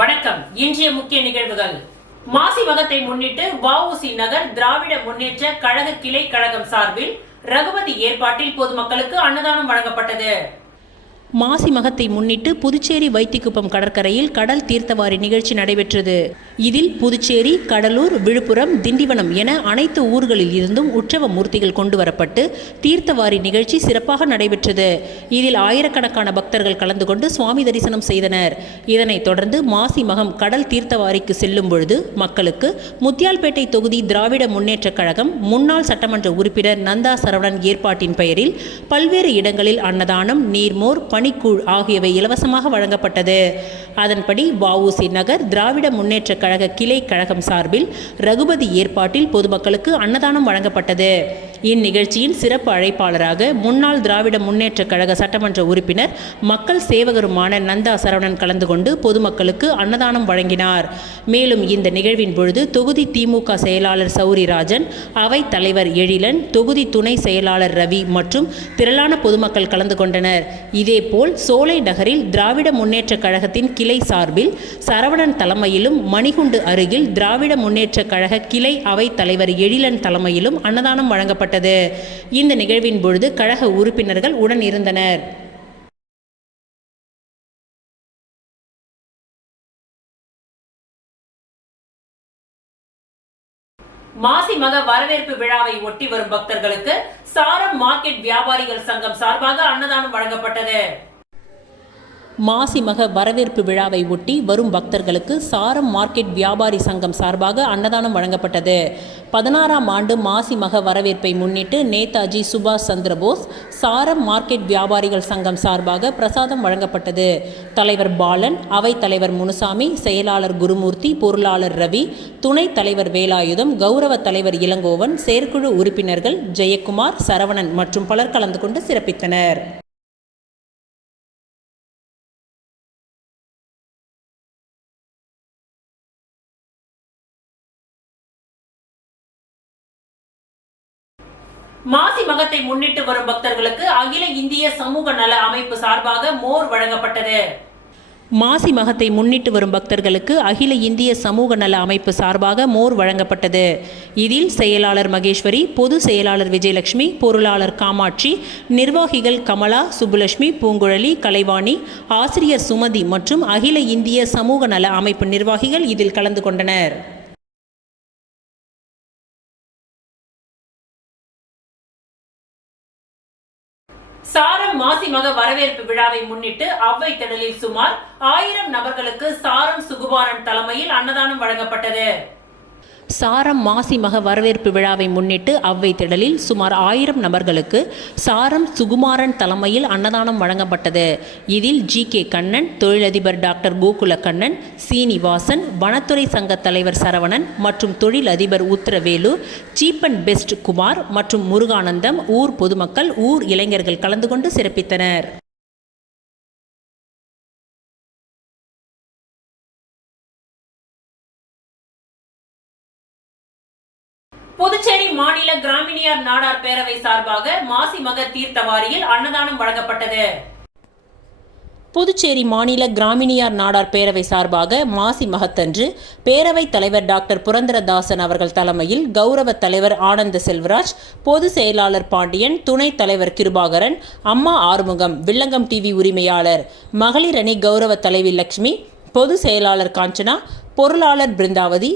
வணக்கம். இன்றைய முக்கிய நிகழ்வுகள். மாசி மகத்தை முன்னிட்டு வ.உ.சி. நகர் திராவிட முன்னேற்ற கழக கிளை கழகம் சார்பில் ரகுபதி ஏற்பாட்டில் பொதுமக்களுக்கு அன்னதானம் வழங்கப்பட்டது. மாசி மகத்தை முன்னிட்டு புதுச்சேரி வைத்திக்குப்பம் கடற்கரையில் கடல் தீர்த்தவாரி நிகழ்ச்சி நடைபெற்றது. இதில் புதுச்சேரி, கடலூர், விழுப்புரம், திண்டிவனம் என அனைத்து ஊர்களில் இருந்தும் உற்சவ மூர்த்திகள் கொண்டுவரப்பட்டு தீர்த்தவாரி நிகழ்ச்சி சிறப்பாக நடைபெற்றது. இதில் ஆயிரக்கணக்கான பக்தர்கள் கலந்து கொண்டு சுவாமி தரிசனம் செய்தனர். இதனைத் தொடர்ந்து மாசி மகம் கடல் தீர்த்தவாரிக்கு செல்லும் பொழுது மக்களுக்கு முத்தியால்பேட்டை தொகுதி திராவிட முன்னேற்ற கழகம் முன்னாள் சட்டமன்ற உறுப்பினர் நந்தா சரவணன் ஏற்பாட்டின் பெயரில் பல்வேறு இடங்களில் அன்னதானம், நீர்மோர், பனிக்கூழ் ஆகியவை இலவசமாக வழங்கப்பட்டது. அதன்படி வ.உ.சி. நகர் திராவிட முன்னேற்ற கழக கிளை கழகம் சார்பில் ரகுபதி ஏற்பாட்டில் பொதுமக்களுக்கு அன்னதானம் வழங்கப்பட்டது. இந்நிகழ்ச்சியின் சிறப்பு அழைப்பாளராக முன்னாள் திராவிட முன்னேற்ற கழக சட்டமன்ற உறுப்பினர் மக்கள் சேவகருமான நந்தா சரவணன் கலந்து கொண்டு பொதுமக்களுக்கு அன்னதானம் வழங்கினார். மேலும் இந்த நிகழ்வின் பொழுது தொகுதி திமுக செயலாளர் சௌரிராஜன், அவைத் தலைவர் எழிலன், தொகுதி துணை செயலாளர் ரவி மற்றும் திரளான பொதுமக்கள் கலந்து கொண்டனர். இதேபோல் சோலை நகரில் திராவிட முன்னேற்ற கழகத்தின் கிளை சார்பில் சரவணன் தலைமையிலும், மணிகுண்டு அருகில் திராவிட முன்னேற்ற கழக கிளை அவைத் தலைவர் எழிலன் தலைமையிலும் அன்னதானம் வழங்கப்பட்டது. இந்த நிகழ்வின் பொழுது கழக உறுப்பினர்கள் உடன் இருந்தனர். மாசி மக வரவேற்பு விழாவை ஒட்டி வரும் பக்தர்களுக்கு சாரம் மார்க்கெட் வியாபாரிகள் சங்கம் சார்பாக அன்னதானம் வழங்கப்பட்டது. மாசி மக வரவேற்பு விழாவை ஒட்டி வரும் பக்தர்களுக்கு சாரம் மார்க்கெட் வியாபாரி சங்கம் சார்பாக அன்னதானம் வழங்கப்பட்டது. 16ஆம் ஆண்டு மாசி மக வரவேற்பை முன்னிட்டு நேதாஜி சுபாஷ் சந்திரபோஸ் சாரம் மார்க்கெட் வியாபாரிகள் சங்கம் சார்பாக பிரசாதம் வழங்கப்பட்டது. தலைவர் பாலன், அவைத் தலைவர் முனுசாமி, செயலாளர் குருமூர்த்தி, பொருளாளர் ரவி, துணைத் தலைவர் வேலாயுதம், கௌரவ தலைவர் இளங்கோவன், செயற்குழு உறுப்பினர்கள் ஜெயக்குமார், சரவணன் மற்றும் பலர் கலந்து கொண்டு சிறப்பித்தனர். மாசி மகத்தை முன்னிட்டு வரும் பக்தர்களுக்கு அகில இந்திய சமூக நல அமைப்பு சார்பாக மோர் வழங்கப்பட்டது. மாசி மகத்தை முன்னிட்டு வரும் பக்தர்களுக்கு அகில இந்திய சமூக நல அமைப்பு சார்பாக மோர் வழங்கப்பட்டது. இதில் செயலாளர் மகேஸ்வரி, பொது செயலாளர் விஜயலட்சுமி, பொருளாளர் காமாட்சி, நிர்வாகிகள் கமலா, சுப்புலட்சுமி, பூங்குழலி, கலைவாணி, ஆசிரியர் சுமதி மற்றும் அகில இந்திய சமூக நல அமைப்பு நிர்வாகிகள் இதில் கலந்து கொண்டனர். சாரம் மாசி மக வரவேற்பு விழாவை முன்னிட்டு அவ்வை திடலில் சுமார் 1000 நபர்களுக்கு சாரம் சுகுமாரன் தலைமையில் அன்னதானம் வழங்கப்பட்டது. சாரம் மாசி மக வரவேற்பு விழாவை முன்னிட்டு அவ்வை திடலில் சுமார் 1000 நபர்களுக்கு சாரம் சுகுமாரன் தலைமையில் அன்னதானம் வழங்கப்பட்டது. இதில் ஜி.கே. கண்ணன், தொழிலதிபர் டாக்டர் கோகுல கண்ணன், சீனிவாசன், வனத்துறை சங்க தலைவர் சரவணன் மற்றும் தொழிலதிபர் Utharavelu, cheap and best Kumar மற்றும் முருகானந்தம், ஊர் பொதுமக்கள், ஊர் இளைஞர்கள் கலந்து கொண்டு சிறப்பித்தனர். புதுச்சேரி மாநில கிராமினியார் நாடார் பேரவை சார்பாக மாசி மக தீர்த்தவாரியில் அன்னதானம் வழங்கப்பட்டது. புதுச்சேரி மாநில கிராமினியார் நாடார் பேரவை சார்பாக மாசி மகத்தன்று பேரவைத் தலைவர் டாக்டர் புரந்தரதாசன் அவர்கள் தலைமையில் கௌரவ தலைவர் ஆனந்த செல்வராஜ், பொது செயலாளர் பாண்டியன், துணைத் தலைவர் கிருபாகரன், அம்மா ஆறுமுகம், வில்லங்கம் டிவி உரிமையாளர், மகளிர் அணி கௌரவ தலைவி லட்சுமி, பொது செயலாளர் காஞ்சனா, பொருளாளர் பிருந்தாவதி,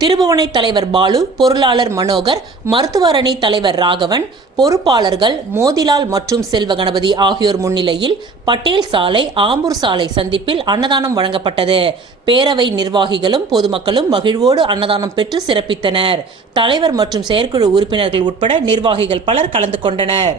திருபுவனை தலைவர் பாலு, பொருளாளர் மனோகர், மருத்துவர் அணி தலைவர் ராகவன், பொறுப்பாளர்கள் மோதிலால் மற்றும் செல்வ கணபதி ஆகியோர் முன்னிலையில் பட்டேல் சாலை, ஆம்பூர் சாலை சந்திப்பில் அன்னதானம் வழங்கப்பட்டது. பேரவை நிர்வாகிகளும் பொதுமக்களும் மகிழ்வோடு அன்னதானம் பெற்று சிறப்பித்தனர். தலைவர் மற்றும் செயற்குழு உறுப்பினர்கள் உட்பட நிர்வாகிகள் பலர் கலந்து கொண்டனர்.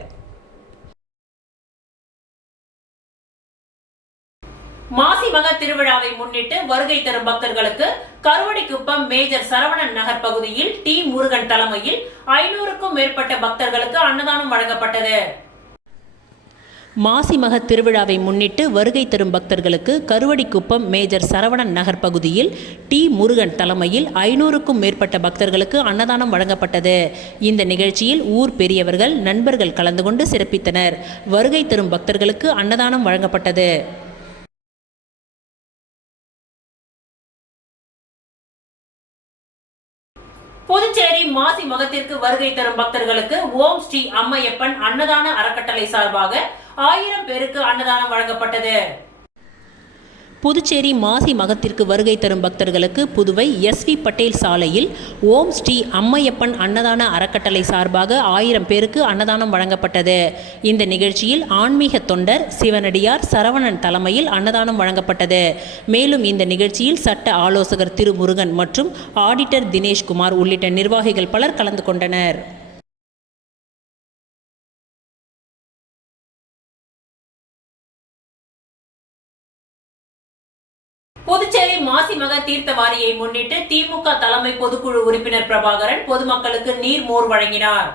மாசி மக திருவிழாவை முன்னிட்டு வருகை தரும் பக்தர்களுக்கு கருவடிக்குப்பம் மேஜர் சரவணன் நகர் பகுதியில் டி. முருகன் தலைமையில் 500க்கும் மேற்பட்ட பக்தர்களுக்கு அன்னதானம் வழங்கப்பட்டது. மாசி மக திருவிழாவை முன்னிட்டு வருகை தரும் பக்தர்களுக்கு கருவடிக்குப்பம் மேஜர் சரவணன் நகர் பகுதியில் டி. முருகன் தலைமையில் 500க்கும் மேற்பட்ட பக்தர்களுக்கு அன்னதானம் வழங்கப்பட்டது. இந்த நிகழ்ச்சியில் ஊர் பெரியவர்கள், நண்பர்கள் கலந்து கொண்டு சிறப்பித்தனர். வருகை தரும் பக்தர்களுக்கு அன்னதானம் வழங்கப்பட்டது. மாசி மகத்திற்கு வருகை தரும் பக்தர்களுக்கு ஓம் ஸ்ரீ அம்மையப்பன் அன்னதான அறக்கட்டளை சார்பாக 1000 பேருக்கு அன்னதானம் வழங்கப்பட்டது. புதுச்சேரி மாசி மகத்திற்கு வருகை தரும் பக்தர்களுக்கு புதுவை SV பட்டேல் சாலையில் ஓம் ஸ்ரீ அம்மையப்பன் அன்னதான அறக்கட்டளை சார்பாக 1000 பேருக்கு அன்னதானம் வழங்கப்பட்டது. இந்த நிகழ்ச்சியில் ஆன்மீக தொண்டர் சிவனடியார் சரவணன் தலைமையில் அன்னதானம் வழங்கப்பட்டது. மேலும் இந்த நிகழ்ச்சியில் சட்ட ஆலோசகர் திரு முருகன் மற்றும் ஆடிட்டர் தினேஷ்குமார் உள்ளிட்ட நிர்வாகிகள் பலர் கலந்து கொண்டனர். புதுச்சேரி மாசிமக தீர்த்த வாரியை முன்னிட்டு திமுக தலைமை பொதுக்குழு உறுப்பினர் பிரபாகரன் பொதுமக்களுக்கு நீர் மோர் வழங்கினார்.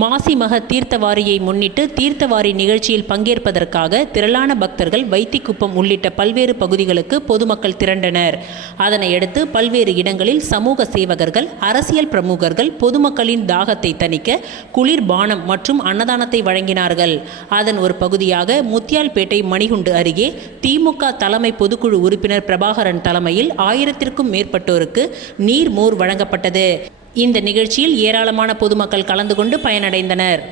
மாசிமக தீர்த்தவாரியை முன்னிட்டு தீர்த்தவாரி நிகழ்ச்சியில் பங்கேற்பதற்காக திரளான பக்தர்கள் வைத்திக்குப்பம் உள்ளிட்ட பல்வேறு பகுதிகளுக்கு பொதுமக்கள் திரண்டனர். அதனையடுத்து பல்வேறு இடங்களில் சமூக சேவகர்கள், அரசியல் பிரமுகர்கள் பொதுமக்களின் தாகத்தை தணிக்க குளிர்பானம் மற்றும் அன்னதானத்தை வழங்கினார்கள். அதன் ஒரு பகுதியாக முத்தியால்பேட்டை மணிகுண்டு அருகே திமுக தலைமை பொதுக்குழு உறுப்பினர் பிரபாகரன் தலைமையில் 1000க்கும் மேற்பட்டோருக்கு நீர் மோர் வழங்கப்பட்டது. இந்த நிகழ்ச்சியில் ஏராளமான பொதுமக்கள் கலந்து கொண்டு பயனடைந்தனர்.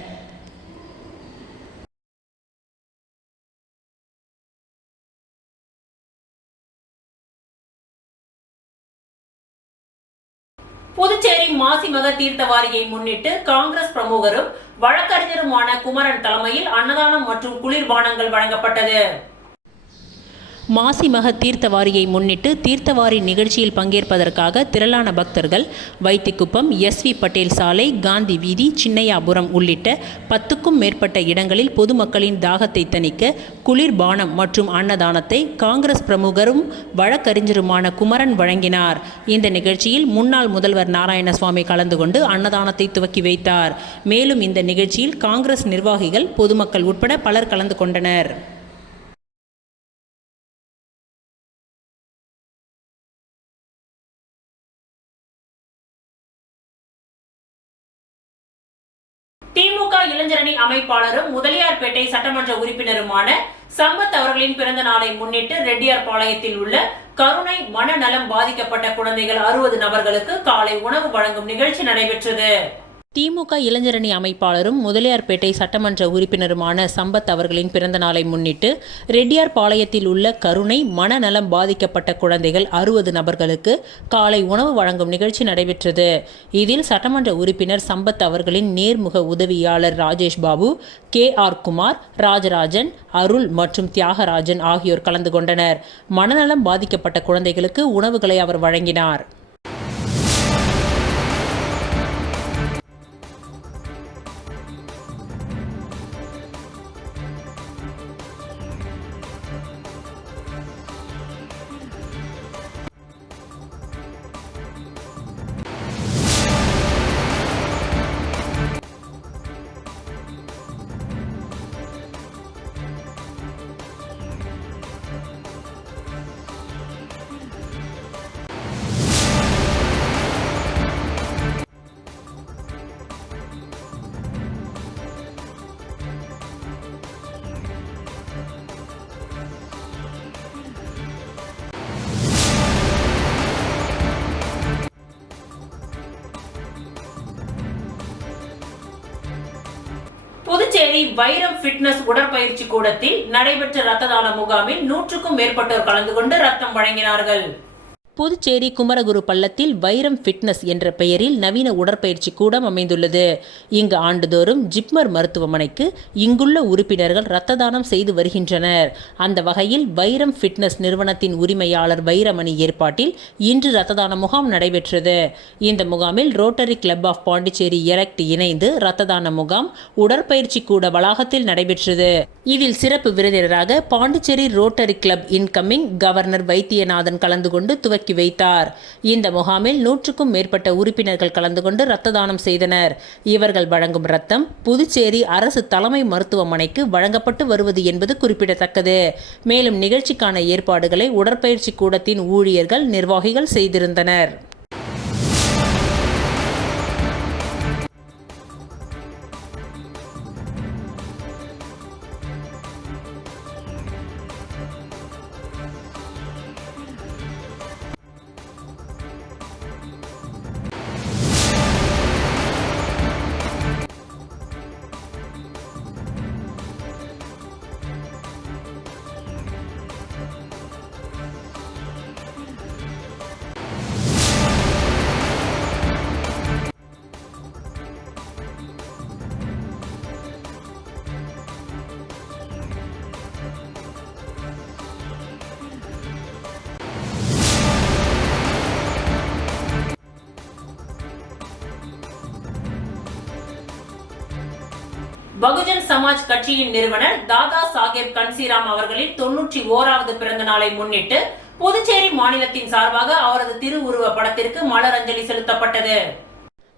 புதுச்சேரி மாசிமக தீர்த்த வாரியை முன்னிட்டு காங்கிரஸ் பிரமுகரும் வழக்கறிஞருமான குமரன் தலைமையில் அன்னதானம் மற்றும் குளிர்பானங்கள் வழங்கப்பட்டது. மாசிமக தீர்த்தவாரியை முன்னிட்டு தீர்த்தவாரி நிகழ்ச்சியில் பங்கேற்பதற்காக திரளான பக்தர்கள் வைத்திக்குப்பம் SV பட்டேல் சாலை, காந்தி வீதி, சின்னையாபுரம் உள்ளிட்ட 10க்கும் மேற்பட்ட இடங்களில் பொதுமக்களின் தாகத்தை தணிக்க குளிர்பானம் மற்றும் அன்னதானத்தை காங்கிரஸ் பிரமுகரும் வழக்கறிஞருமான குமரன் வழங்கினார். இந்த நிகழ்ச்சியில் முன்னாள் முதல்வர் நாராயணசுவாமி கலந்து கொண்டு அன்னதானத்தை துவக்கி வைத்தார். மேலும் இந்த நிகழ்ச்சியில் காங்கிரஸ் நிர்வாகிகள், பொதுமக்கள் உட்பட பலர் கலந்து கொண்டனர். திமுக இளைஞரணி அமைப்பாளரும் முதலியார்பேட்டை சட்டமன்ற உறுப்பினருமான சம்பத் அவர்களின் பிறந்த நாளை முன்னிட்டு ரெட்டியார்பாளையத்தில் உள்ள கருணை மனநலம் பாதிக்கப்பட்ட குழந்தைகள் 60 நபர்களுக்கு காலை உணவு வழங்கும் நிகழ்ச்சி நடைபெற்றது. திமுக இளைஞரணி அமைப்பாளரும் முதலியார்பேட்டை சட்டமன்ற உறுப்பினருமான சம்பத் அவர்களின் பிறந்த நாளை முன்னிட்டு ரெட்டியார்பாளையத்தில் உள்ள கருணை மனநலம் பாதிக்கப்பட்ட குழந்தைகள் 60 நபர்களுக்கு காலை உணவு வழங்கும் நிகழ்ச்சி நடைபெற்றது. இதில் சட்டமன்ற உறுப்பினர் சம்பத் அவர்களின் நேர்முக உதவியாளர் ராஜேஷ் பாபு, KR குமார், ராஜராஜன், அருள் மற்றும் தியாகராஜன் ஆகியோர் கலந்து கொண்டனர். மனநலம் பாதிக்கப்பட்ட குழந்தைகளுக்கு உணவுகளை அவர் வழங்கினார். புதுச்சேரி வைரம் ஃபிட்னஸ் உடற்பயிற்சி கூடத்தில் நடைபெற்ற ரத்த தான முகாமில் 100க்கும் மேற்பட்டோர் கலந்து கொண்டு ரத்தம் வழங்கினார்கள். புதுச்சேரி குமரகுரு பள்ளத்தில் வைரம் ஃபிட்னஸ் என்ற பெயரில் நவீன உடற்பயிற்சி கூடம் அமைந்துள்ளது. இங்கு ஆண்டுதோறும் ஜிப்மர் மருத்துவமனைக்கு இங்குள்ள உறுப்பினர்கள் இரத்த தானம் செய்து வருகின்றனர். அந்த வகையில் வைரம் ஃபிட்னஸ் நிறுவனத்தின் உரிமையாளர் வைரமணி ஏற்பாட்டில் இன்று இரத்த தான முகாம் நடைபெற்றது. இந்த முகாமில் ரோட்டரி கிளப் ஆஃப் பாண்டிச்சேரி எரெக்ட் இணைந்து இரத்த தான முகாம் உடற்பயிற்சி கூட வளாகத்தில் நடைபெற்றது. இதில் சிறப்பு விருந்தினராக Pondicherry rotary club incoming governor Vaidyanathan கலந்து கொண்டு துவக்கி வைத்தார். இந்த முகாமில் 100க்கும் மேற்பட்ட உறுப்பினர்கள் கலந்து கொண்டு இரத்த தானம் செய்தனர். இவர்கள் வழங்கும் இரத்தம் புதுச்சேரி அரசு தலைமை மருத்துவமனைக்கு வழங்கப்பட்டு வருவது என்பது குறிப்பிடத்தக்கது. மேலும் நிகழ்ச்சிக்கான ஏற்பாடுகளை உடற்பயிற்சி கூடத்தின் ஊழியர்கள், நிர்வாகிகள் செய்திருந்தனர். பகுஜன் சமாஜ் கட்சியின் நிறுவனர் தாதா சாஹேப் கன்சீராம் அவர்களின் 91வது பிறந்த நாளை முன்னிட்டு புதுச்சேரி மாநிலத்தின் சார்பாக அவரது திருவுருவ படத்திற்கு மலரஞ்சலி செலுத்தப்பட்டது.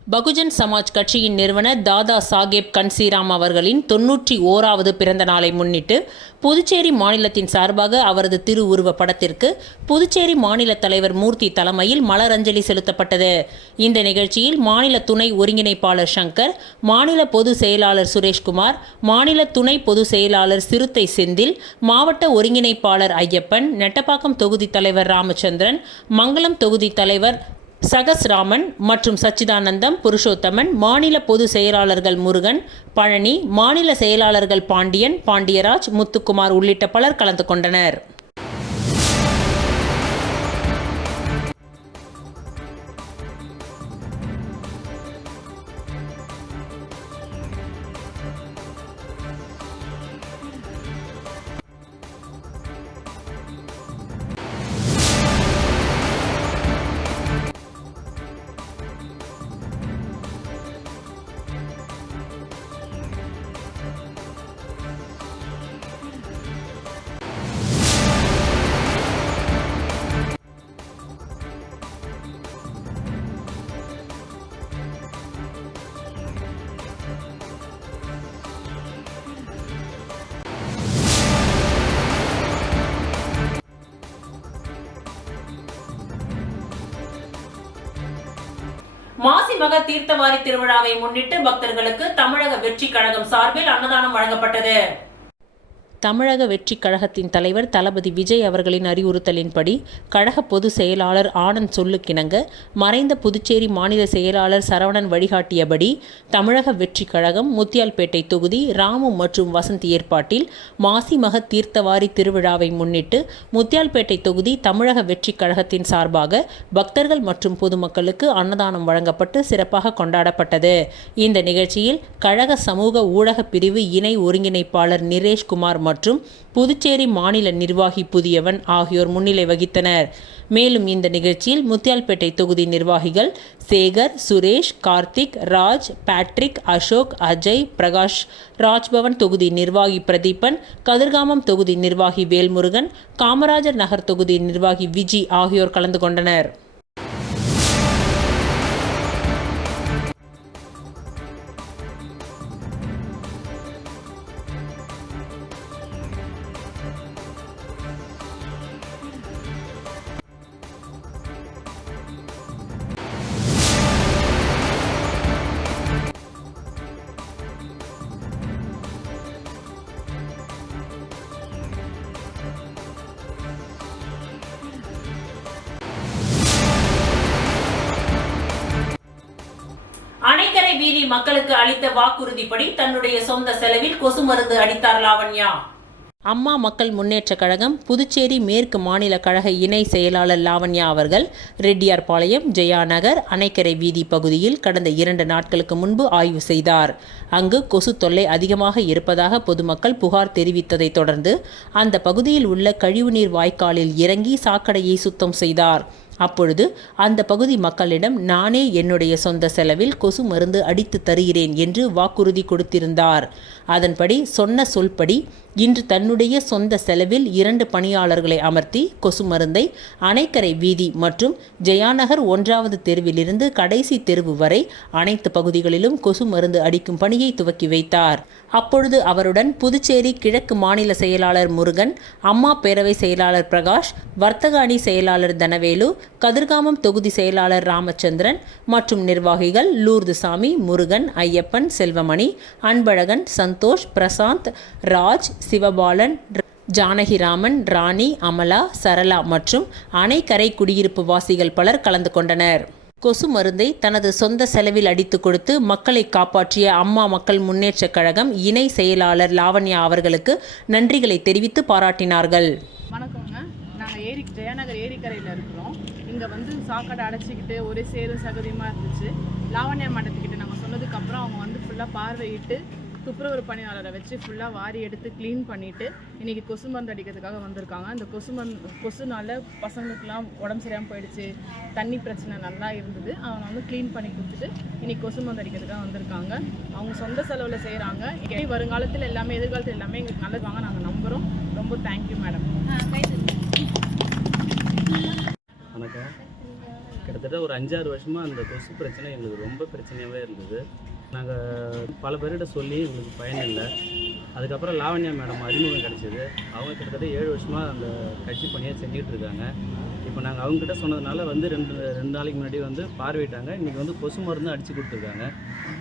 பகுஜன் சமாஜ் கட்சியின் நிறுவனர் தாதா சாஹேப் கன்சீராம் அவர்களின் 91வது பிறந்த நாளை முன்னிட்டு புதுச்சேரி மாநிலத்தின் சார்பாக அவரது திருவுருவ படத்திற்கு புதுச்சேரி மாநில தலைவர் மூர்த்தி தலைமையில் மலரஞ்சலி செலுத்தப்பட்டது. இந்த நிகழ்ச்சியில் மாநில துணை ஒருங்கிணைப்பாளர் சங்கர், மாநில பொதுச் செயலாளர் சுரேஷ்குமார், மாநில துணை பொதுச் செயலாளர் சிறுத்தை செந்தில், மாவட்ட ஒருங்கிணைப்பாளர் ஐயப்பன், நெட்டப்பாக்கம் தொகுதி தலைவர் ராமச்சந்திரன், மங்களம் தொகுதி தலைவர் சகஸ்ராமன் மற்றும் சச்சிதானந்தம், புருஷோத்தமன், மாநில பொதுச் செயலாளர்கள் முருகன், பழனி, மாநில செயலாளர்கள் பாண்டியன், பாண்டியராஜ், முத்துக்குமார் உள்ளிட்ட பலர் கலந்து கொண்டனர். மாசிமக தீர்த்தவாரி திருவிழாவை முன்னிட்டு பக்தர்களுக்கு தமிழக வெற்றி கழகம் சார்பில் அன்னதானம் வழங்கப்பட்டது. தமிழக வெற்றி கழகத்தின் தலைவர் தளபதி விஜய் அவர்களின் அறிவுறுத்தலின்படி கழக பொதுச் செயலாளர் ஆனந்த் சொல்லுக்கிணங்க மறைந்த புதுச்சேரி மாநில செயலாளர் சரவணன் வழிகாட்டியபடி தமிழக வெற்றி கழகம் முத்தியால்பேட்டை தொகுதி ராமு மற்றும் வசந்த் ஏற்பாட்டில் மாசிமக தீர்த்தவாரி திருவிழாவை முன்னிட்டு முத்தியால்பேட்டை தொகுதி தமிழக வெற்றி கழகத்தின் சார்பாக பக்தர்கள் மற்றும் பொதுமக்களுக்கு அன்னதானம் வழங்கப்பட்டு சிறப்பாக கொண்டாடப்பட்டது. இந்த நிகழ்ச்சியில் கழக சமூக ஊடக பிரிவு இணை ஒருங்கிணைப்பாளர் நிரேஷ்குமார் மற்றும் புதுச்சேரி மாநில நிர்வாகி புதியவன் ஆகியோர் முன்னிலை வகித்தனர். மேலும் இந்த நிகழ்ச்சியில் முத்தியால்பேட்டை தொகுதி நிர்வாகிகள் சேகர், சுரேஷ், கார்த்திக், ராஜ், பேட்ரிக், அசோக், அஜய், பிரகாஷ், ராஜ்பவன் தொகுதி நிர்வாகி பிரதீபன், கதிர்காமம் தொகுதி நிர்வாகி வேல்முருகன், காமராஜர் நகர் தொகுதி நிர்வாகி விஜி ஆகியோர் கலந்து கொண்டனர். அணைக்கரை வீதி மக்களுக்கு அளித்த வாக்குறுதிப்படி தன்னுடைய சொந்த செலவில் கொசு மருந்து அடித்தார் லாவண்யா. அம்மா மக்கள் முன்னேற்ற கழகம் புதுச்சேரி மேற்கு மாநில கழக இணை செயலாளர் லாவண்யா அவர்கள் ரெட்டியார்பாளையம், ஜெயா நகர், அணைக்கரை வீதி பகுதியில் கடந்த 2 நாட்களுக்கு முன்பு ஆய்வு செய்தார். அங்கு கொசு தொல்லை அதிகமாக இருப்பதாக பொதுமக்கள் புகார் தெரிவித்ததை தொடர்ந்து அந்த பகுதியில் உள்ள கழிவுநீர் வாய்க்காலில் இறங்கி சாக்கடையை சுத்தம் செய்தார். அப்பொழுது அந்த பகுதி மக்களிடம் நானே என்னுடைய சொந்த செலவில் கொசு மருந்து அடித்து தருகிறேன் என்று வாக்குறுதி கொடுத்திருந்தார். அதன்படி சொன்ன சொல்படி இன்று தன்னுடைய சொந்த செலவில் 2 பணியாளர்களை அமர்த்தி கொசு மருந்தை அணைக்கரை வீதி மற்றும் ஜெயாநகர் 1வது தெருவிலிருந்து கடைசி தெருவு வரை அனைத்து பகுதிகளிலும் கொசு மருந்து அடிக்கும் பணியை துவக்கி வைத்தார். அப்பொழுது அவருடன் புதுச்சேரி கிழக்கு மாநில செயலாளர் முருகன், அம்மா பேரவை செயலாளர் பிரகாஷ், வர்த்தக அணி செயலாளர் தனவேலு, கதிர்காமம் தொகுதி செயலாளர் ராமச்சந்திரன் மற்றும் நிர்வாகிகள் லூர்துசாமி, முருகன், ஐயப்பன், செல்வமணி, அன்பழகன், சந்தோஷ், பிரசாந்த், ராஜ், சிவபாலன், ஜானகிராமன், ராணி, அமலா, சரளா மற்றும் அணைக்கரை குடியிருப்பு வாசிகள் பலர் கலந்து கொண்டனர். கொசு மருந்தை தனது சொந்த செலவில் அடித்து கொடுத்து மக்களை காப்பாற்றிய அம்மா மக்கள் முன்னேற்ற கழகம் இணை செயலாளர் லாவண்யா அவர்களுக்கு நன்றிகளை தெரிவித்து பாராட்டினார்கள். வணக்கங்க, நாங்கள் ஜெயநகர் ஏரிக்கரையில் இருக்கிறோம். இங்கே சாக்கடை அடைச்சிக்கிட்டு ஒரே சேரும் சகதியமாக இருந்துச்சு. லாவண்யா மண்டத்துக்கிட்ட நாங்கள் சொன்னதுக்கப்புறம் அவங்க ஃபுல்லாக பார்வையிட்டு துப்புரவு பணியாளரை வச்சு ஃபுல்லாக வாரி எடுத்து க்ளீன் பண்ணிவிட்டு இன்றைக்கி கொசு மருந்து அடிக்கிறதுக்காக வந்திருக்காங்க. அந்த கொசுனால பசங்களுக்குலாம் உடம்பு சரியாமல் போயிடுச்சு, தண்ணி பிரச்சனை நல்லா இருந்தது. அவங்க வந்து க்ளீன் பண்ணி கொடுத்துட்டு இன்றைக்கி கொசு மருந்து அடிக்கிறதுக்காக வந்திருக்காங்க. அவங்க சொந்த செலவில் செய்கிறாங்க. வருங்காலத்தில் எல்லாமே எதிர்காலத்தில் எல்லாமே எங்களுக்கு நல்லதுவாங்க நாங்கள் நம்புகிறோம். ரொம்ப தேங்க்யூ மேடம். வணக்கம். கிட்டத்தட்ட ஒரு 5-6 வருஷமாக அந்த கொசு பிரச்சனை எங்களுக்கு ரொம்ப பிரச்சனையாகவே இருந்தது. நாங்கள் பல பேர்கிட்ட சொல்லி எங்களுக்கு பயன் இல்லை. அதுக்கப்புறம் லாவண்யா மேடம் அறிமுகம் கிடச்சிது. அவங்க கிட்டத்தட்ட 7 வருஷமாக அந்த கட்சி பணியை செஞ்சுக்கிட்டு இருக்காங்க. இப்போ நாங்கள் அவங்ககிட்ட சொன்னதுனால வந்து ரெண்டு நாளைக்கு முன்னாடி வந்து பார்வையிட்டாங்க. இன்றைக்கி வந்து கொசு மருந்து அடித்து கொடுத்துருக்காங்க.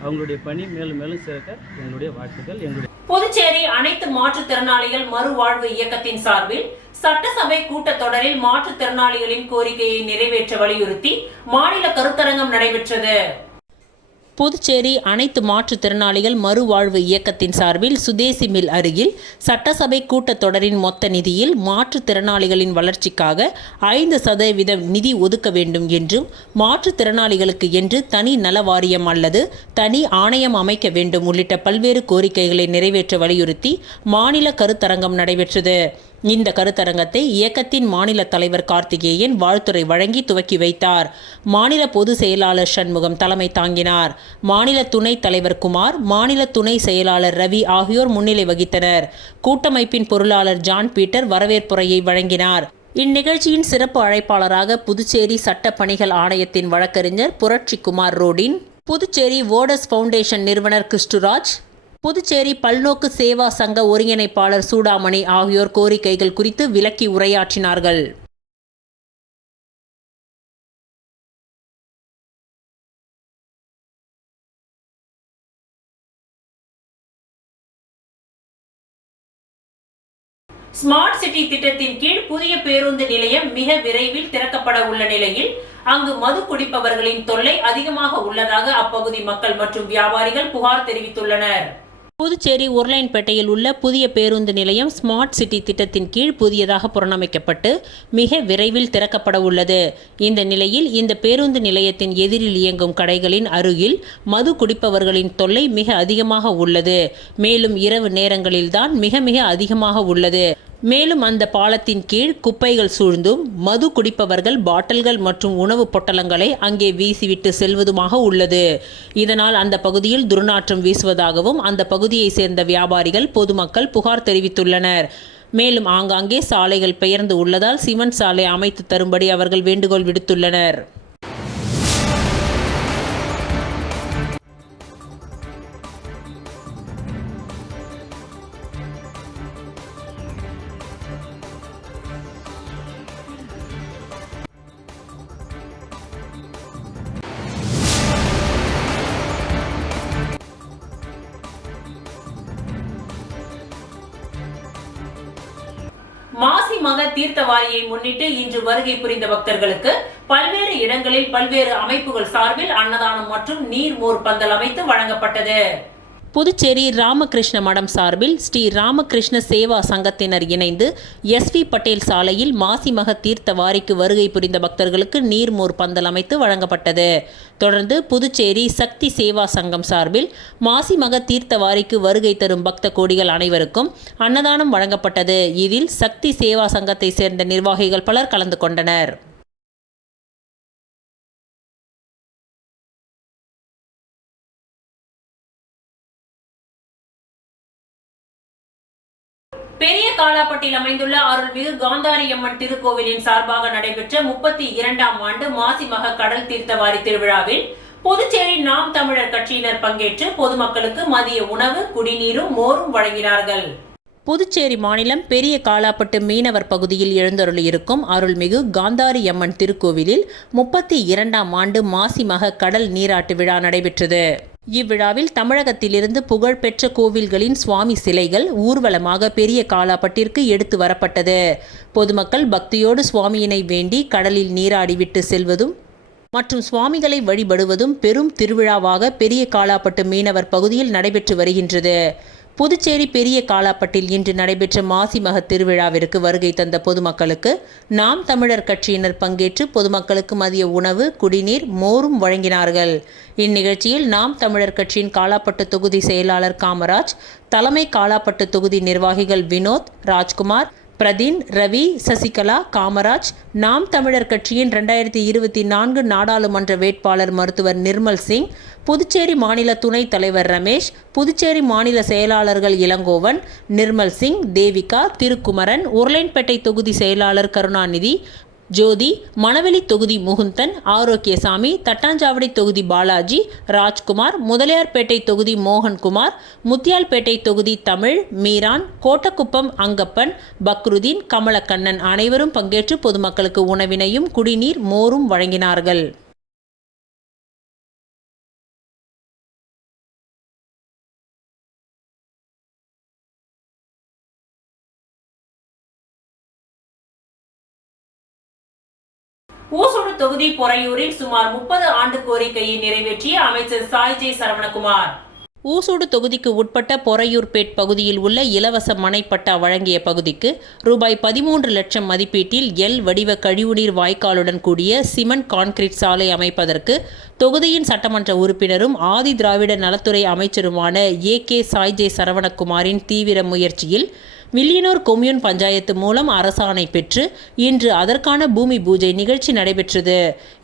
அவங்களுடைய பணி மேலும் மேலும் சேர்க்க எங்களுடைய வாழ்த்துக்கள். எங்களுடைய புதுச்சேரி அனைத்து மாற்றுத்திறனாளிகள் மறுவாழ்வு இயக்கத்தின் சார்பில் சட்டசபை கூட்டத்தொடரில் மாற்றுத்திறனாளிகளின் கோரிக்கையை நிறைவேற்ற வலியுறுத்தி மாநில கருத்தரங்கம் நடைபெற்றது. புதுச்சேரி அனைத்து மாற்றுத்திறனாளிகள் மறுவாழ்வு இயக்கத்தின் சார்பில் சுதேசி மில் அருகில் சட்டசபை கூட்டத்தொடரின் மொத்த நிதியில் மாற்றுத்திறனாளிகளின் வளர்ச்சிக்காக 5% நிதி ஒதுக்க வேண்டும் என்றும் மாற்றுத்திறனாளிகளுக்கு என்று தனி நல வாரியம் அல்லது தனி ஆணையம் அமைக்க வேண்டும் உள்ளிட்ட பல்வேறு கோரிக்கைகளை நிறைவேற்ற வலியுறுத்தி மாநில கருத்தரங்கம் நடைபெற்றது. இந்த கருத்தரங்கத்தை இயக்கத்தின் மாநில தலைவர் கார்த்திகேயன் வாழ்த்துரை வழங்கி துவக்கி வைத்தார். மாநில பொதுச் செயலாளர் சண்முகம் தலைமை தாங்கினார். மாநில துணைத் தலைவர் குமார், மாநில துணை செயலாளர் ரவி ஆகியோர் முன்னிலை வகித்தனர். கூட்டமைப்பின் பொருளாளர் ஜான் பீட்டர் வரவேற்புரையை வழங்கினார். இந்நிகழ்ச்சியின் சிறப்பு அழைப்பாளராக புதுச்சேரி சட்ட பணிகள் ஆணையத்தின் வழக்கறிஞர் புரட்சி குமார் ரோடின், புதுச்சேரி வோடர்ஸ் ஃபவுண்டேஷன் நிறுவனர் கிறிஸ்டுராஜ், புதுச்சேரி பல்நோக்கு சேவா சங்க ஒருங்கிணைப்பாளர் சூடாமணி ஆகியோர் கோரிக்கைகள் குறித்து விளக்கி உரையாற்றினார்கள். ஸ்மார்ட் சிட்டி திட்டத்தின் கீழ் புதிய பேருந்து நிலையம் மிக விரைவில் திறக்கப்பட உள்ள நிலையில் அங்கு மது குடிப்பவர்களின் தொல்லை அதிகமாக உள்ளதாக அப்பகுதி மக்கள் மற்றும் வியாபாரிகள் புகார் தெரிவித்துள்ளனர். புதுச்சேரி உருளையன்பேட்டையில் உள்ள புதிய பேருந்து நிலையம் ஸ்மார்ட் சிட்டி திட்டத்தின் கீழ் புதியதாக புனரமைக்கப்பட்டு மிக விரைவில் திறக்கப்பட உள்ளது. இந்த நிலையில் இந்த பேருந்து நிலையத்தின் எதிரில் இயங்கும் கடைகளின் அருகில் மது குடிப்பவர்களின் தொல்லை மிக அதிகமாக உள்ளது. மேலும் இரவு நேரங்களில்தான் மிக மிக அதிகமாக உள்ளது. மேலும் அந்த பாலத்தின் கீழ் குப்பைகள் சூழ்ந்தும் மது குடிப்பவர்கள் பாட்டில்கள் மற்றும் உணவு பொட்டலங்களை அங்கே வீசிவிட்டு செல்வதுமாக உள்ளது. இதனால் அந்த பகுதியில் துர்நாற்றம் வீசுவதாகவும் அந்த பகுதியை சேர்ந்த வியாபாரிகள் பொதுமக்கள் புகார் தெரிவித்துள்ளனர். மேலும் ஆங்காங்கே சாலைகள் பெயர்ந்து உள்ளதால் சிமெண்ட் சாலை அமைத்து தரும்படி அவர்கள் வேண்டுகோள் விடுத்துள்ளனர். மாசி மக தீர்த்தவாரியை முன்னிட்டு இன்று வருகை புரிந்த பக்தர்களுக்கு பல்வேறு இடங்களில் பல்வேறு அமைப்புகள் சார்பில் அன்னதானம் மற்றும் நீர்மோர் பந்தல் அமைத்து வழங்கப்பட்டது. புதுச்சேரி ராமகிருஷ்ண மடம் சார்பில் ஸ்ரீ ராமகிருஷ்ண சேவா சங்கத்தினர் இணைந்து எஸ்வி பட்டேல் சாலையில் மாசிமக தீர்த்த வாரிக்கு வருகை புரிந்த பக்தர்களுக்கு நீர்மோர் பந்தல் அமைத்து வழங்கப்பட்டது. தொடர்ந்து புதுச்சேரி சக்தி சேவா சங்கம் சார்பில் மாசிமக தீர்த்த வாரிக்கு வருகை தரும் பக்த கோடிகள் அனைவருக்கும் அன்னதானம் வழங்கப்பட்டது. இதில் சக்தி சேவா சங்கத்தை சேர்ந்த நிர்வாகிகள் பலர் கலந்து கொண்டனர். பெரிய காலாப்பட்டில் அமைந்துள்ள அருள்மிகு காந்தாரியம்மன் திருக்கோவிலின் சார்பாக நடைபெற்ற 32ஆம் ஆண்டு மாசிமக கடல் தீர்த்தவாரி திருவிழாவில் புதுச்சேரி நாம் தமிழர் கட்சியினர் பங்கேற்று பொதுமக்களுக்கு மதிய உணவு, குடிநீரும் மோரும் வழங்கினார்கள். புதுச்சேரி மாநிலம் பெரிய காலாப்பட்டு மீனவர் பகுதியில் எழுந்தருளியிருக்கும் அருள்மிகு காந்தாரியம்மன் திருக்கோவிலில் 32ஆம் ஆண்டு மாசிமக கடல் நீராட்டு விழா நடைபெற்றது. இவ்விழாவில் தமிழகத்திலிருந்து புகழ்பெற்ற கோவில்களின் சுவாமி சிலைகள் ஊர்வலமாக பெரிய காலாப்பட்டிற்கு எடுத்து வரப்பட்டது. பொதுமக்கள் பக்தியோடு சுவாமியினை வேண்டி கடலில் நீராடிவிட்டு செல்வதும் மற்றும் சுவாமிகளை வழிபடுவதும் பெரும் திருவிழாவாக பெரிய காலாப்பட்டு மீனவர் பகுதியில் நடைபெற்று வருகின்றது. புதுச்சேரி பெரிய காலாப்பட்டில் இன்று நடைபெற்ற மாசி மக திருவிழாவிற்கு வருகை தந்த பொதுமக்களுக்கு நாம் தமிழர் கட்சியினர் பங்கேற்று பொதுமக்களுக்கு மதிய உணவு, குடிநீர், மோரும் வழங்கினார்கள். இந்நிகழ்ச்சியில் நாம் தமிழர் கட்சியின் காலாப்பட்டு தொகுதி செயலாளர் காமராஜ், தலைமை காலாப்பட்டு தொகுதி நிர்வாகிகள் வினோத், ராஜ்குமார், பிரதீன், ரவி, சசிகலா, காமராஜ், நாம் தமிழர் கட்சியின் 2024 நாடாளுமன்ற வேட்பாளர் மருத்துவர் நிர்மல் சிங், புதுச்சேரி மாநில துணைத் தலைவர் ரமேஷ், புதுச்சேரி மாநில செயலாளர்கள் இளங்கோவன், நிர்மல் சிங், தேவிகா, திருக்குமரன், உருளையன்பேட்டை தொகுதி செயலாளர் கருணாநிதி, ஜோதி, மணவெளி தொகுதி முகுந்தன், ஆரோக்கியசாமி, தட்டாஞ்சாவடி தொகுதி பாலாஜி, ராஜ்குமார், முதலியார்பேட்டை தொகுதி மோகன்குமார், முத்தியால்பேட்டை தொகுதி தமிழ், மீரான், கோட்டக்குப்பம் அங்கப்பன், பக்ருதீன், கமலக்கண்ணன் அனைவரும் பங்கேற்று பொதுமக்களுக்கு உணவினையும் குடிநீர், மோரும் வழங்கினார்கள். ஊசுடு தொகுதி பொறையூரில் சுமார் 30 ஆண்டு கோரிக்கையை நிறைவேற்றிய அமைச்சர் சாய்ஜே சரவணகுமார். ஊசுடு தொகுதிக்கு உட்பட்ட பொறையூர்பேட் பகுதியில் உள்ள இலவச மனைப்பட்டா வழங்கிய பகுதிக்கு ரூபாய் 13 லட்சம் மதிப்பீட்டில் எல் வடிவ கழிவுநீர் வாய்க்காலுடன் கூடிய சிமெண்ட் கான்கிரீட் சாலை அமைப்பதற்கு தொகுதியின் சட்டமன்ற உறுப்பினரும் ஆதி திராவிட நலத்துறை அமைச்சருமான AK சாய்ஜே சரவணகுமாரின் தீவிர முயற்சியில் வில்லியனூர் கொம்யூன் பஞ்சாயத்து மூலம் அரசாணை பெற்று இன்று அதற்கான பூமி பூஜை நிகழ்ச்சி நடைபெற்றது.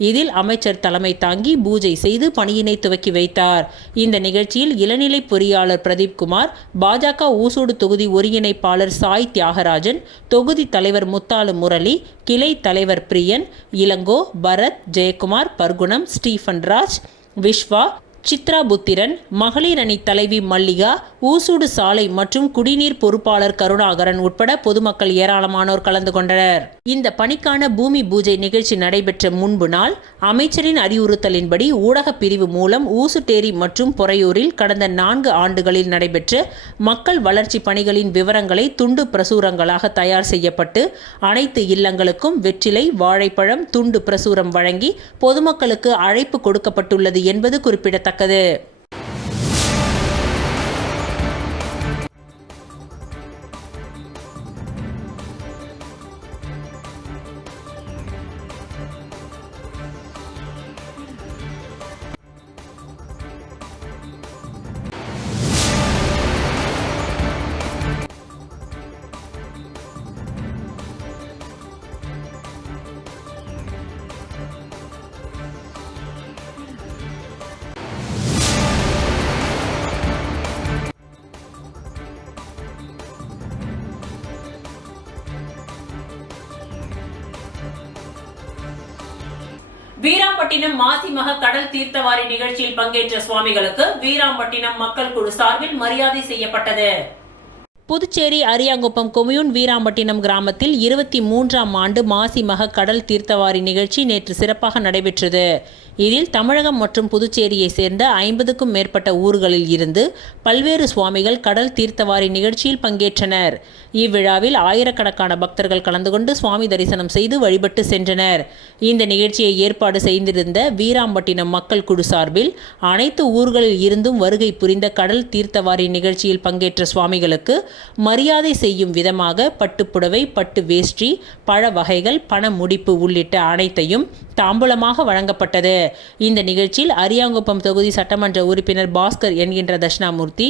இதில் அமைச்சர் தலைமை தாங்கி பூஜை செய்து பணியினை துவக்கி வைத்தார். இந்த நிகழ்ச்சியில் இளநிலை பொறியாளர் பிரதீப்குமார், பாஜக ஊசூடு தொகுதி ஒருங்கிணைப்பாளர் சாய் தியாகராஜன், தொகுதி தலைவர் முத்தாலு முரளி, கிளை தலைவர் பிரியன், இளங்கோ, பரத், ஜெயக்குமார், பர்குணம், ஸ்டீஃபன் ராஜ், விஸ்வா, சித்ரா புத்திரன், மகளிர் அணி தலைவி மல்லிகா, ஊசூடு சாலை மற்றும் குடிநீர் பொறுப்பாளர் கருணாகரன் உட்பட பொதுமக்கள் ஏராளமானோர் கலந்து கொண்டனர். இந்த பணிக்கான பூமி பூஜை நிகழ்ச்சி நடைபெற்ற முன்பு நாள் அமைச்சரின் அறிவுறுத்தலின்படி ஊடக பிரிவு மூலம் ஊசுட்டேரி மற்றும் பொறையூரில் கடந்த 4 ஆண்டுகளில் நடைபெற்ற மக்கள் வளர்ச்சி பணிகளின் விவரங்களை துண்டு பிரசுரங்களாக தயார் செய்யப்பட்டு அனைத்து இல்லங்களுக்கும் வெற்றிலை, வாழைப்பழம், துண்டு பிரசுரம் வழங்கி பொதுமக்களுக்கு அழைப்பு கொடுக்கப்பட்டுள்ளது என்பது குறிப்பிடத்தக்கது. வீராம்பட்டினம் மாசிமக கடல் தீர்த்தவாரி நிகழ்ச்சியில் பங்கேற்ற சுவாமிகளுக்கு வீராம்பட்டினம் மக்கள் குழு சார்பில் மரியாதை செய்யப்பட்டது. புதுச்சேரி அரியாங்குப்பம் கொம்யூன் வீராம்பட்டினம் கிராமத்தில் 23ஆம் ஆண்டு மாசிமக கடல் தீர்த்தவாரி நிகழ்ச்சி நேற்று சிறப்பாக நடைபெற்றது. இதில் தமிழகம் மற்றும் புதுச்சேரியை சேர்ந்த 50க்கும் மேற்பட்ட ஊர்களில் இருந்து பல்வேறு சுவாமிகள் கடல் தீர்த்தவாரி நிகழ்ச்சியில் பங்கேற்றனர். இவ்விழாவில் ஆயிரக்கணக்கான பக்தர்கள் கலந்து கொண்டு சுவாமி தரிசனம் செய்து வழிபட்டு சென்றனர். இந்த நிகழ்ச்சியை ஏற்பாடு செய்திருந்த வீராம்பட்டினம் மக்கள் குழு சார்பில் அனைத்து ஊர்களில் இருந்தும் வருகை புரிந்த கடல் தீர்த்தவாரி நிகழ்ச்சியில் பங்கேற்ற சுவாமிகளுக்கு மரியாதை செய்யும் விதமாக பட்டுப்புடவை, பட்டு வேஷ்டி, பழ வகைகள், பண முடிப்பு உள்ளிட்ட அனைத்தையும் தாம்பூலமாக வழங்கப்பட்டது. இந்த நிகழ்ச்சியில் அரியாங்குப்பம் தொகுதி சட்டமன்ற உறுப்பினர் பாஸ்கர் என்கின்ற தட்சிணாமூர்த்தி,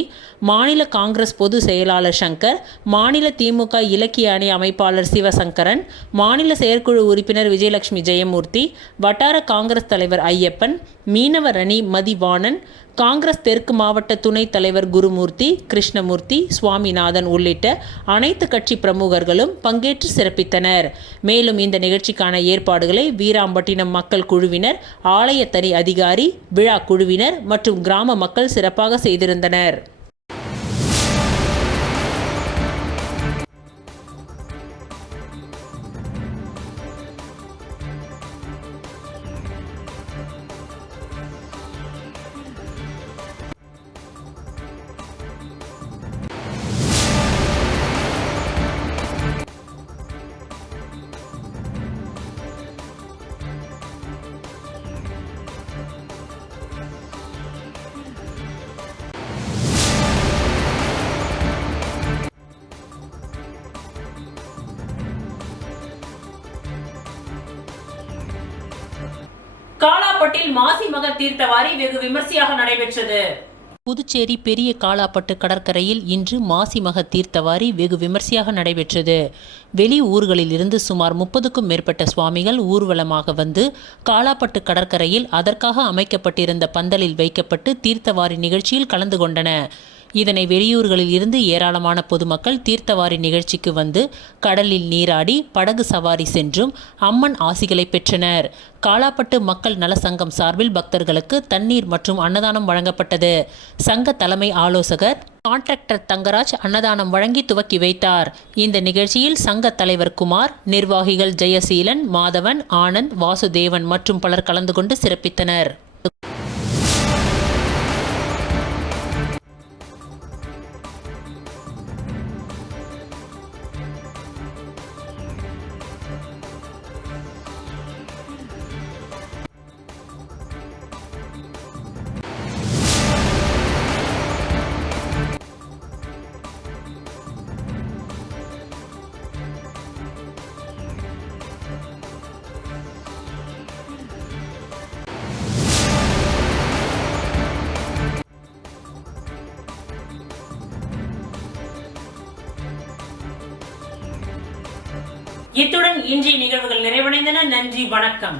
மாநில காங்கிரஸ் பொது செயலாளர் சங்கர், மாநில திமுக இலக்கிய அணி அமைப்பாளர் சிவசங்கரன், மாநில செயற்குழு உறுப்பினர் விஜயலட்சுமி ஜெயமூர்த்தி, வட்டார காங்கிரஸ் தலைவர் ஐயப்பன், மீனவர் அணி மதிவாணன், காங்கிரஸ் தெற்கு மாவட்ட துணைத் தலைவர் குருமூர்த்தி, கிருஷ்ணமூர்த்தி, சுவாமிநாதன் உள்ளிட்ட அனைத்து கட்சி பிரமுகர்களும் பங்கேற்று சிறப்பித்தனர். மேலும் இந்த நிகழ்ச்சிக்கான ஏற்பாடுகளை வீராம்பட்டினம் மக்கள் குழுவினர், ஆலய தனி அதிகாரி, விழா குழுவினர் மற்றும் கிராம மக்கள் சிறப்பாக செய்திருந்தனர். காலாப்பட்டில் மாசி மக தீர்த்தவாரி வெகு விமர்சையாக நடைபெற்றது. புதுச்சேரி பெரிய காலாப்பட்டு கடற்கரையில் இன்று மாசி மக தீர்த்தவாரி வெகு விமர்சையாக நடைபெற்றது. வெளி ஊர்களில் இருந்து சுமார் 30க்கும் மேற்பட்ட சுவாமிகள் ஊர்வலமாக வந்து காலாப்பட்டு கடற்கரையில் அதற்காக அமைக்கப்பட்டிருந்த பந்தலில் வைக்கப்பட்டு தீர்த்தவாரி நிகழ்ச்சியில் கலந்து கொண்டன. இதனை வெளியூர்களில் இருந்து ஏராளமான பொதுமக்கள் தீர்த்தவாரி நிகழ்ச்சிக்கு வந்து கடலில் நீராடி படகு சவாரி சென்றும் அம்மன் ஆசிகளை பெற்றனர். காலாப்பட்டு மக்கள் நல சங்கம் சார்பில் பக்தர்களுக்கு தண்ணீர் மற்றும் அன்னதானம் வழங்கப்பட்டது. சங்க தலைமை ஆலோசகர் கான்ட்ராக்டர் தங்கராஜ் அன்னதானம் வழங்கி துவக்கி வைத்தார். இந்த நிகழ்ச்சியில் சங்க தலைவர் குமார், நிர்வாகிகள் ஜெயசீலன், மாதவன், ஆனந்த், வாசுதேவன் மற்றும் பலர் கலந்து கொண்டு சிறப்பித்தனர். இத்துடன் இன்றைய நிகழ்வுகள் நிறைவடைந்தன. நன்றி, வணக்கம்.